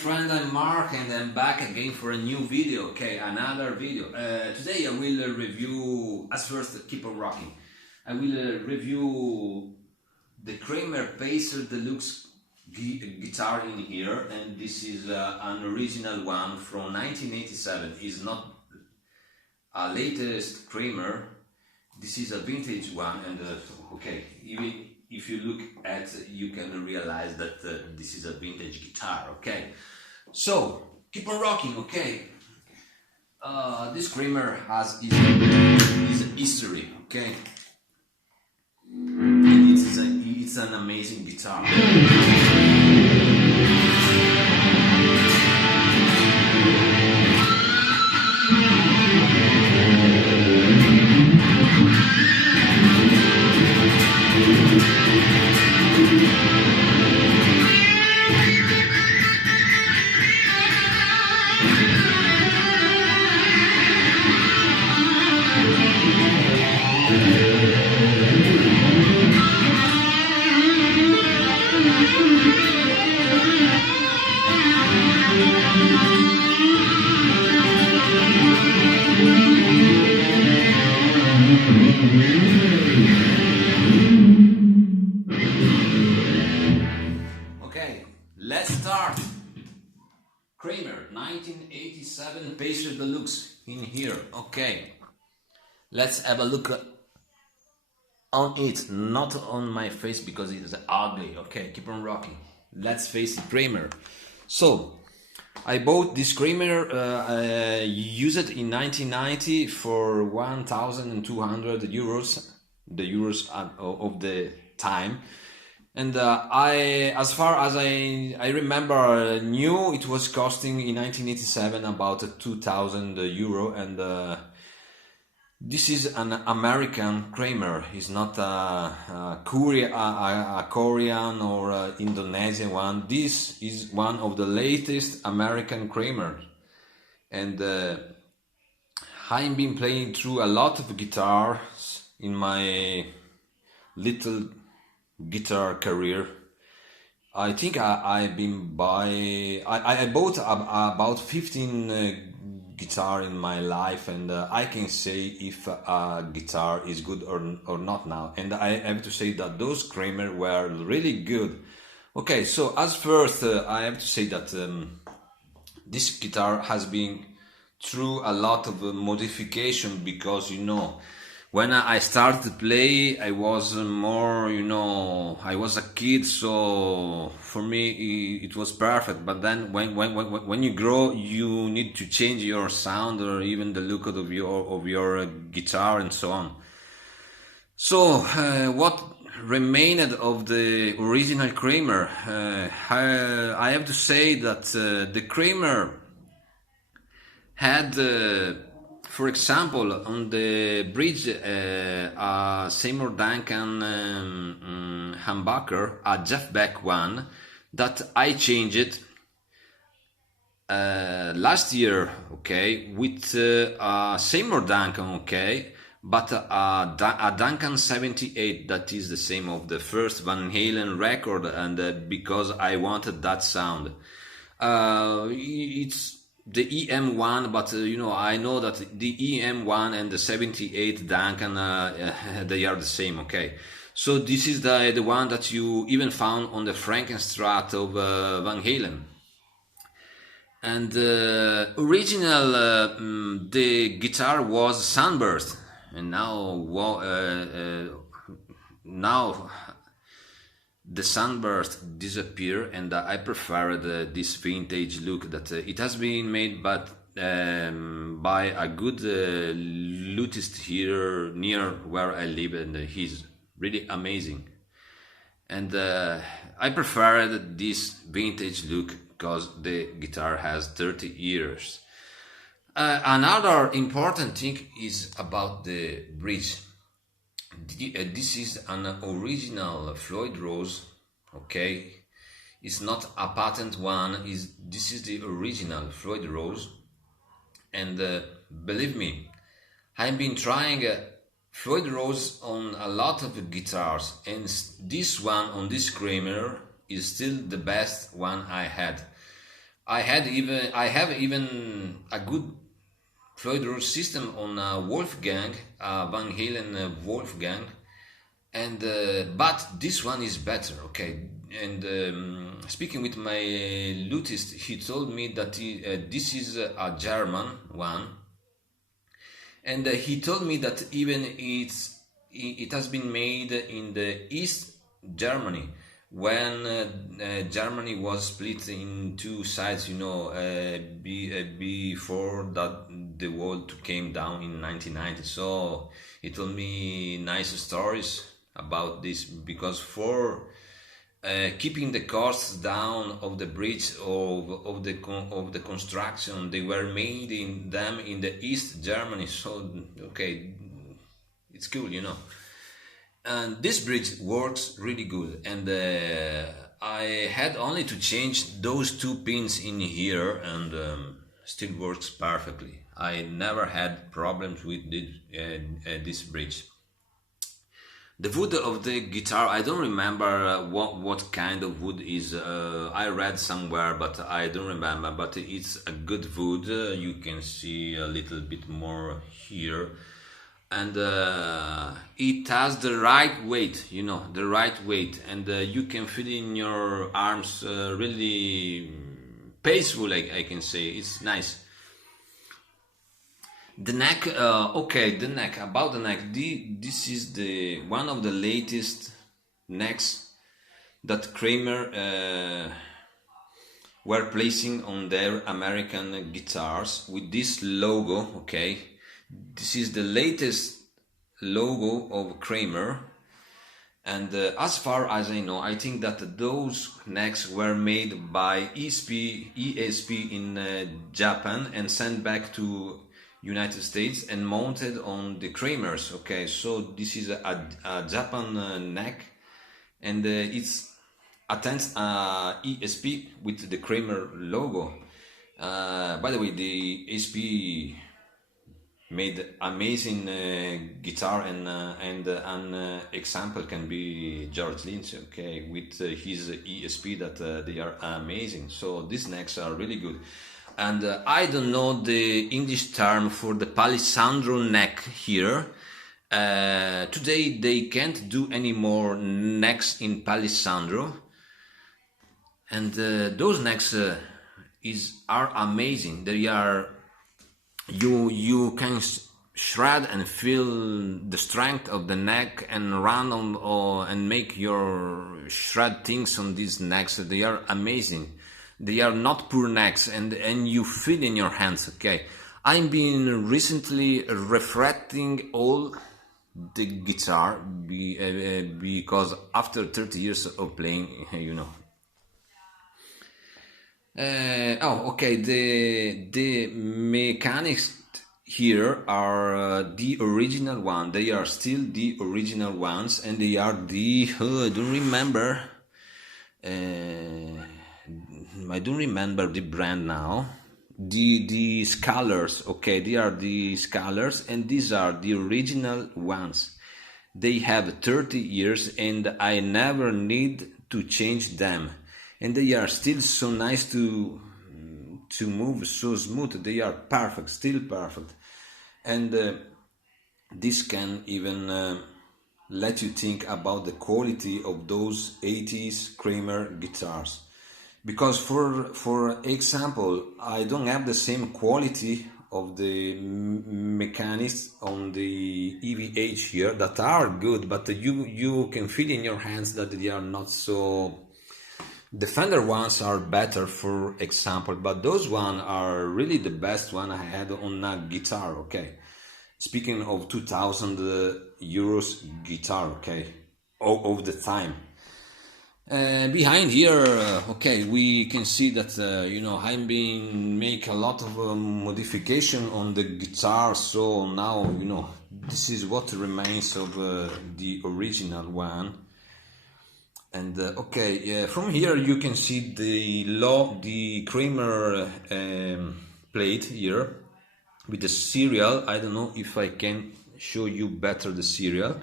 friend, I'm Mark and I'm back again for a new video, okay, another video. Today I will review, as first, keep on rocking. I will review the Kramer Pacer Deluxe guitar in here, and this is an original one from 1987. It's not a latest Kramer, this is a vintage one, and okay, even if you look at, you can realize that this is a vintage guitar, okay? So, keep on rocking, okay? This Kramer has his history, okay? And it's an amazing guitar. Okay, let's start. Kramer 1987 Pacer Deluxe in here. Okay, let's have a look on it, not on my face because it is ugly. Okay, keep on rocking. Let's face it, Kramer. So I bought this Kramer, I used it in 1990 for 1,200 euros, the euros of the time. And as far as I remember, new it was costing in 1987 about 2,000 euro, and this is an American Kramer. It's not a Korean or Indonesian one. This is one of the latest American Kramer, and I've been playing through a lot of guitars in my little guitar career. I think I bought about 15 guitar in my life, and I can say if a guitar is good or not now, and I have to say that those Kramer were really good. Okay, so as first I have to say that this guitar has been through a lot of modification, because when I started to play, I was more, I was a kid, so for me it was perfect. But then when you grow, you need to change your sound or even the look of your guitar and so on. So what remained of the original Kramer? I have to say that the Kramer had. For example, on the bridge, Seymour Duncan humbucker, a Jeff Beck one, that I changed last year, okay, with Seymour Duncan, okay, but a Duncan 78, that is the same of the first Van Halen record, and because I wanted that sound. It's the EM1, but I know that the EM1 and the 78 Duncan, they are the same, okay? So this is the one that you even found on the Frankenstrat of Van Halen. And original, the guitar was Sunburst, and now the Sunburst disappear, and I prefer this vintage look that it has been made, but by a good luthier here near where I live, and he's really amazing. And I prefer this vintage look because the guitar has 30 years. Another important thing is about the bridge. This is an original Floyd Rose, okay? It's not a patent one. This is the original Floyd Rose, and believe me, I've been trying Floyd Rose on a lot of guitars, and this one on this Kramer is still the best one I had. I have even a good Floyd Rose system on Wolfgang, Van Halen Wolfgang, and but this one is better, okay. And speaking with my lutist, he told me that this is a German one, and he told me that even it has been made in the East Germany when Germany was split in two sides, before that the wall came down in 1990. So he told me nice stories about this, because for keeping the costs down of the bridge of the construction, they were made in the East Germany. So okay, it's cool. And this bridge works really good, and I had only to change those two pins in here, and still works perfectly. I never had problems with this bridge. The wood of the guitar, I don't remember what kind of wood is. I read somewhere, but I don't remember. But it's a good wood. You can see a little bit more here, and it has the right weight. The right weight, and you can feel in your arms. Really peaceful, I can say. It's nice. The neck, okay, the neck, about the neck, this is the one of the latest necks that Kramer were placing on their American guitars with this logo, okay. This is the latest logo of Kramer, and as far as I know, I think that those necks were made by ESP in Japan and sent back to United States and mounted on the Kramers. Okay, so this is a Japan neck, and it's attached ESP with the Kramer logo. By the way, the ESP made amazing guitar, and an example can be George Lynch, okay, with his ESP that they are amazing. So these necks are really good. And I don't know the English term for the palissandro neck here. Today they can't do any more necks in palissandro, and those necks are amazing. They are you can shred and feel the strength of the neck and run on and make your shred things on these necks. They are amazing. They are not poor necks, and you feel in your hands, okay. I've been recently refretting all the guitar because after 30 years of playing, okay, the mechanics here are the original one. They are still the original ones, and they are I don't remember. I don't remember the brand now. The scalars, okay, they are the scalars, and these are the original ones. They have 30 years, and I never need to change them, and they are still so nice to move, so smooth. They are perfect, still perfect, and this can even let you think about the quality of those 80s Kramer guitars. Because for example, I don't have the same quality of the mechanics on the EVH here that are good, but you can feel in your hands that they are not so. The Fender ones are better, for example, but those ones are really the best one I had on a guitar, okay. Speaking of 2,000 euros guitar, okay, of the time. Behind here, okay, we can see that I've been make a lot of modification on the guitar, so now this is what remains of the original one. And okay, from here you can see the Kramer plate here with the serial. I don't know if I can show you better the serial.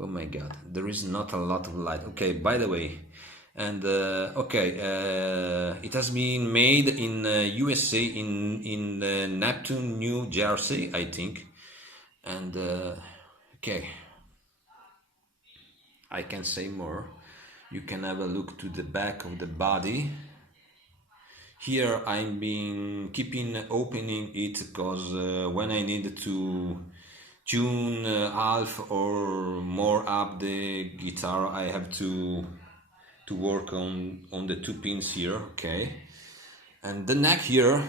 Oh my god, there is not a lot of light. Okay, by the way, And okay, it has been made in USA in Neptune, New Jersey, I think. And okay, I can say more. You can have a look to the back of the body. Here I'm been keeping opening it because when I need to tune half or more up the guitar, I have to work on the two pins here. Okay, and the neck here,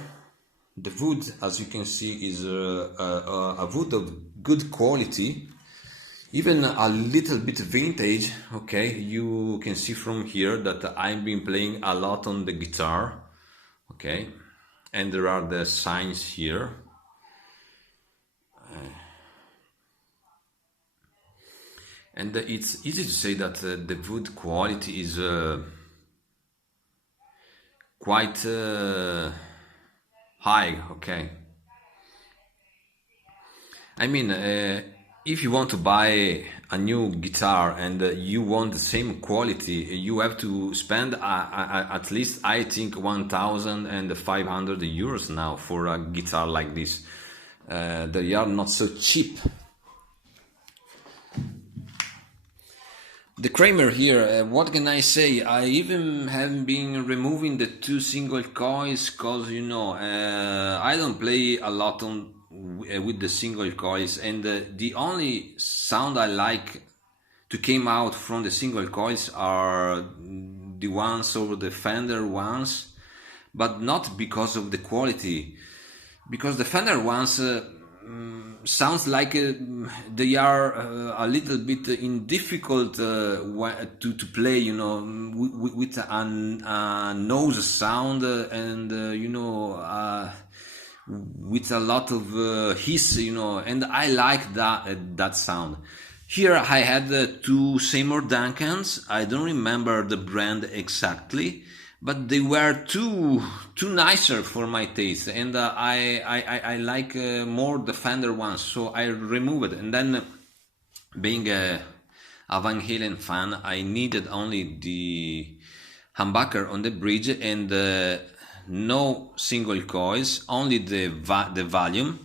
the wood, as you can see, is a wood of good quality, even a little bit vintage. Okay, you can see from here that I've been playing a lot on the guitar. Okay, and there are the signs here. And it's easy to say that the wood quality is quite high. Okay, I mean, if you want to buy a new guitar and you want the same quality, you have to spend at least, I think, 1,500 euros now for a guitar like this. They are not so cheap. The Kramer here, what can I say? I even have been removing the two single coils because, you know, I don't play a lot on with the single coils, and the only sound I like to came out from the single coils are the ones over the Fender ones, but not because of the quality, because the Fender ones sounds like they are a little bit in difficult to play, you know, with a nose sound and you know, with a lot of hiss, you know, and I like that sound. Here I had two Seymour Duncans. I don't remember the brand exactly, but they were too nicer for my taste, and I like more the Fender ones, so I removed it. And then, being a Van Halen fan, I needed only the humbucker on the bridge and no single coils, only the volume.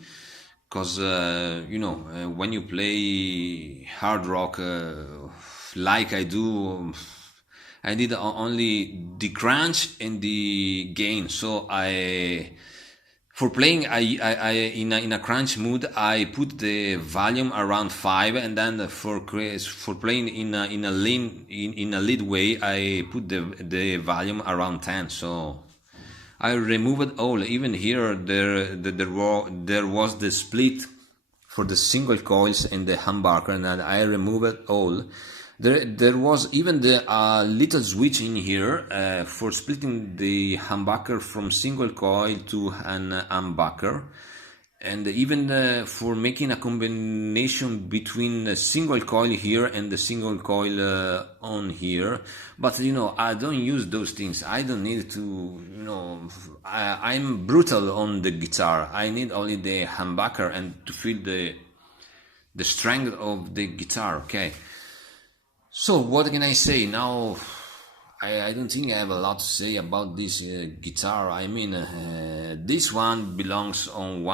Because you know, when you play hard rock like I do, I did only the crunch and the gain. So for playing, I in a crunch mood, I put the volume around 5, and then for playing in a lead way, I put the volume around 10. So I removed all. Even here, there was the split for the single coils and the humbucker, and I removed all. There was even the little switch in here for splitting the humbucker from single coil to an humbucker, and even for making a combination between a single coil here and the single coil on here. But you know, I don't use those things. I don't need to, you know, I'm brutal on the guitar. I need only the humbucker and to feel the strength of the guitar. Okay, so what can I say now? I don't think I have a lot to say about this guitar. I mean, this one belongs on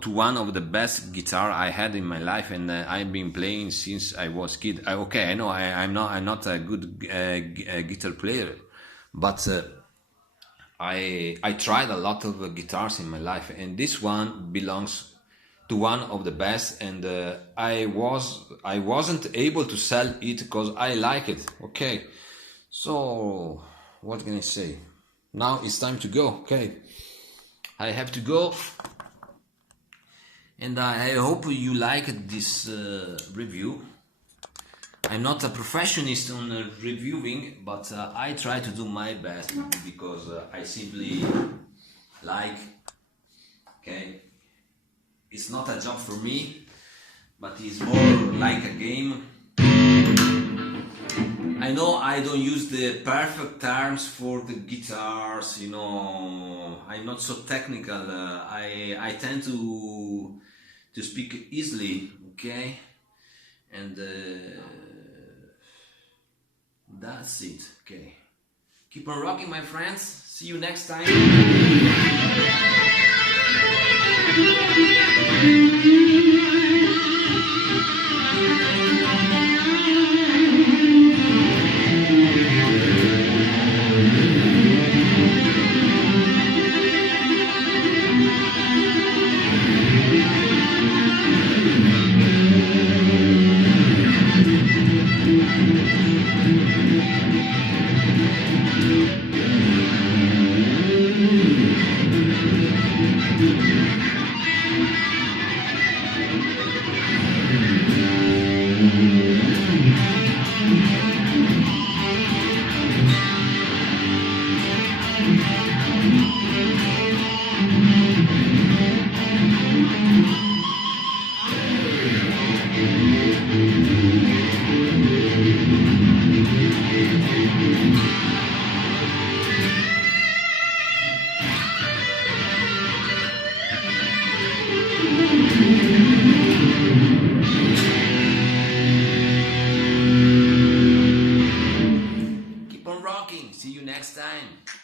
to one of the best guitar I had in my life, and I've been playing since I was kid. Okay, I know I'm not a good guitar player, but I tried a lot of guitars in my life, and this one belongs to one of the best, and I wasn't able to sell it because I like it. Okay, so what can I say? Now it's time to go. Okay, I have to go, and I hope you liked this review. I'm not a professionist on reviewing, but I try to do my best because I simply like. Okay, it's not a job for me, but it's more like a game. I know I don't use the perfect terms for the guitars, you know, I'm not so technical, I tend to speak easily, okay, and That's it. Okay. Keep on rocking, my friends. See you next time. Keep on rocking. See you next time.